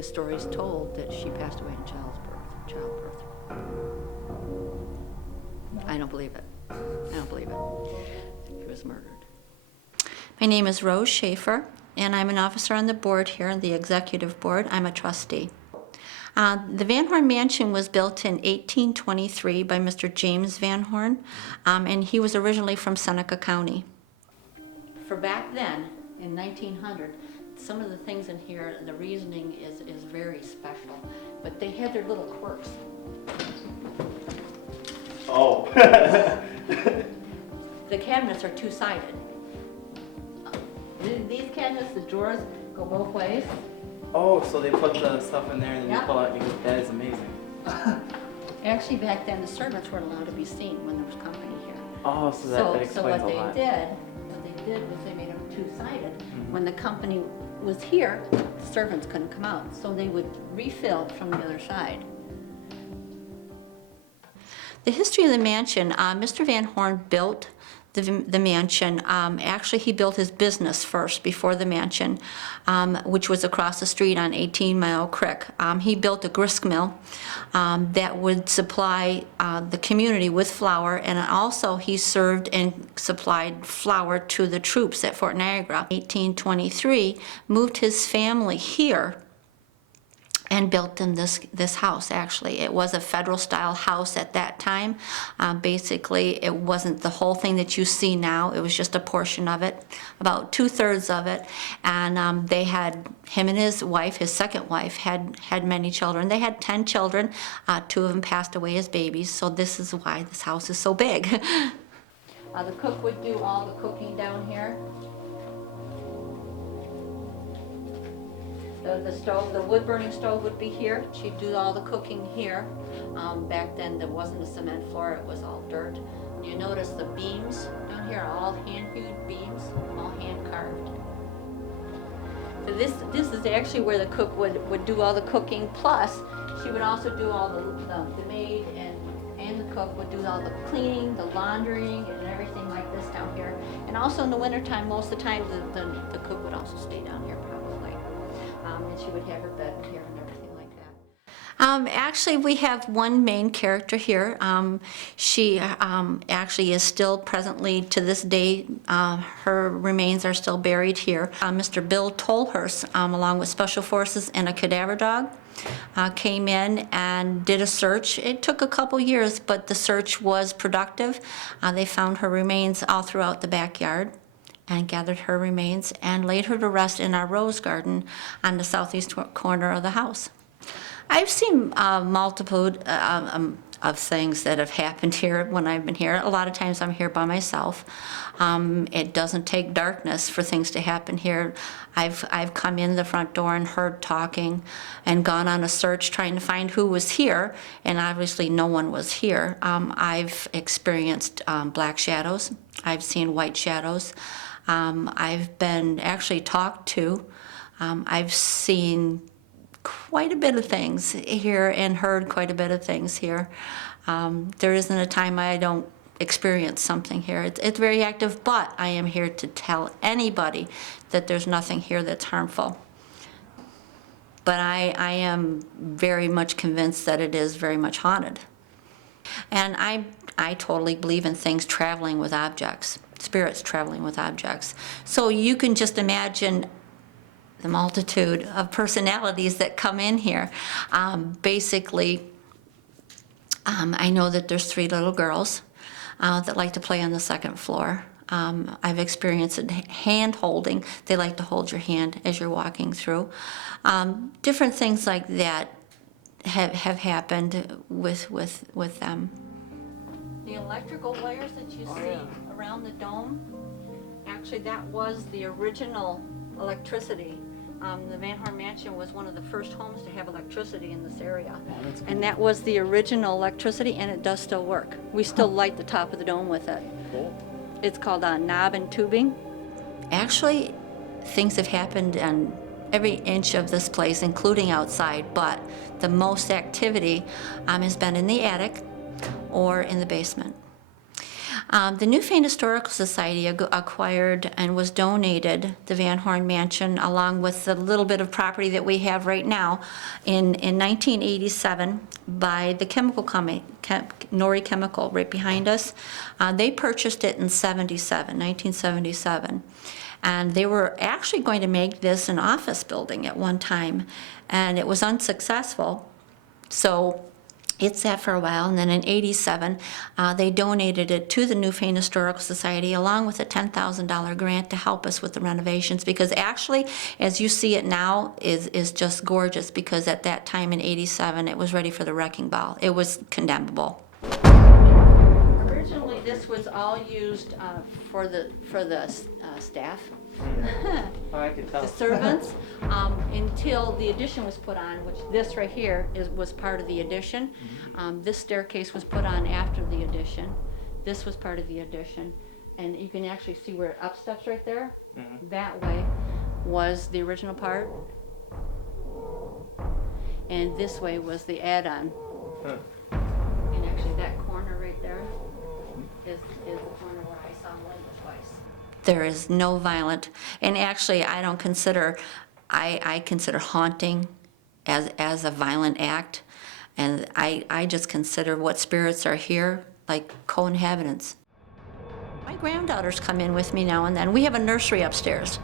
the story's told that she passed away in childbirth. I don't believe it. I don't believe it. She was murdered. My name is Rose Schaefer, and I'm an officer on the board here, on the executive board. I'm a trustee. The VanHorn Mansion was built in 1823 by Mr. James VanHorn, and he was originally from Seneca County. For back then, in 1900, some of the things in here, the reasoning is very special, but they had their little quirks. Oh. The cabinets are two-sided. These cabinets, the drawers go both ways. Oh, so they put the stuff in there and then Yeah. you pull out and you go, that is amazing. Actually, back then, the servants weren't allowed to be seen when there was company here. Oh, so that explains so what a lot. they did was they made them two-sided. When the company was here, the servants couldn't come out, so they would refill from the other side. The history of the mansion, Mr. VanHorn built the mansion. Actually, he built his business first before the mansion, which was across the street on 18 Mile Creek. He built a grist mill that would supply the community with flour, and also he served and supplied flour to the troops at Fort Niagara. 1823, moved his family here and built them this house. Actually, it was a federal style house at that time. Basically, it wasn't the whole thing that you see now. It was just a portion of it, about 2/3 of it. And they had, him and his wife, his second wife, had many children. They had 10 children. 2 of them passed away as babies, so this is why this house is so big. The cook would do all the cooking down here. The stove, the wood-burning stove would be here. She'd do all the cooking here. Back then, there wasn't a cement floor, it was all dirt. You notice the beams down here are all hand-hewed beams, all hand-carved. So this is actually where the cook would do all the cooking, plus she would also do all the maid and the cook would do all the cleaning, the laundering, and everything like this down here. And also in the wintertime, most of the time, the cook would also stay down here probably. And she would have her bed here and everything like that. Actually, we have one main character here. She actually is still presently, to this day, her remains are still buried here. Mr. Bill Tolhurst, along with Special Forces and a cadaver dog, came in and did a search. It took a couple years, but the search was productive. They found her remains all throughout the backyard and gathered her remains and laid her to rest in our rose garden on the southeast corner of the house. I've seen multiple of things that have happened here when I've been here. A lot of times I'm here by myself. It doesn't take darkness for things to happen here. I've come in the front door and heard talking and gone on a search trying to find who was here, and obviously no one was here. I've experienced black shadows. I've seen white shadows. I've been actually talked to. I've seen quite a bit of things here and heard quite a bit of things here. There isn't a time I don't experience something here. It's very active, but I am here to tell anybody that there's nothing here that's harmful. But I am very much convinced that it is very much haunted. And I totally believe in things traveling with objects, spirits traveling with objects. So you can just imagine the multitude of personalities that come in here. Basically, I know that there's 3 little girls that like to play on the second floor. I've experienced hand holding. They like to hold your hand as you're walking through. Different things like that have happened with them. The electrical wires that you see around the dome, actually that was the original electricity. The VanHorn Mansion was one of the first homes to have electricity in this area. That's cool. And that was the original electricity, and it does still work. We still light the top of the dome with it. Cool. It's called knob and tubing. Actually, things have happened on every inch of this place, including outside, but the most activity has been in the attic or in the basement. The Newfane Historical Society acquired and was donated the VanHorn Mansion along with the little bit of property that we have right now in 1987 by the chemical company, Nori Chemical, right behind us. They purchased it in 1977. And they were actually going to make this an office building at one time, and it was unsuccessful. So it sat for a while, and then in '87, they donated it to the Newfane Historical Society along with a $10,000 grant to help us with the renovations, because actually, as you see it now, is just gorgeous, because at that time in '87, it was ready for the wrecking ball. It was condemnable. Originally, this was all used for the staff. Oh, I could tell. The servants, until the addition was put on, which this right here was part of the addition. This staircase was put on after the addition. This was part of the addition. And you can actually see where it up steps right there. That way was the original part. And this way was the add-on. And actually that corner right there is the corner where I saw Linda twice. There is no violent, and actually I don't consider, I consider haunting as a violent act, and I just consider what spirits are here like co-inhabitants. My granddaughters come in with me now and then. We have a nursery upstairs,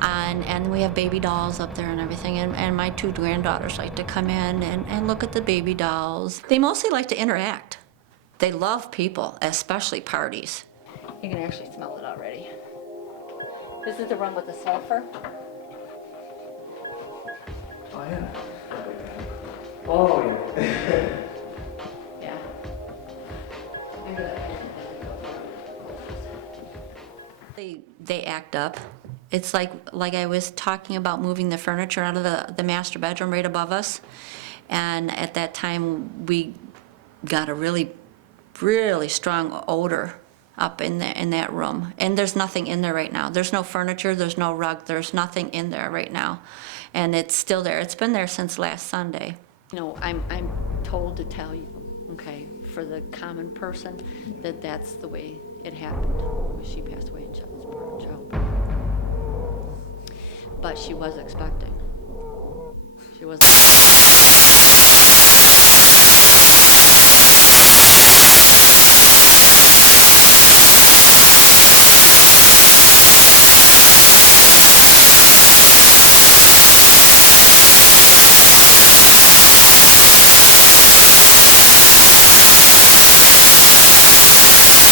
and we have baby dolls up there and everything, and my two granddaughters like to come in and look at the baby dolls. They mostly like to interact. They love people, especially parties. You can actually smell it already. This is the one with the sulfur. Oh, yeah. Oh, yeah. Yeah. They act up. It's like I was talking about moving the furniture out of the master bedroom right above us. And at that time, we got a really, really strong odor up in that room, and there's nothing in there right now. There's no furniture, there's no rug, there's nothing in there right now, and it's still there. It's been there since last Sunday. You know, I'm told to tell you, okay, for the common person, that's the way it happened. She passed away in childbirth, but she was expecting. She was.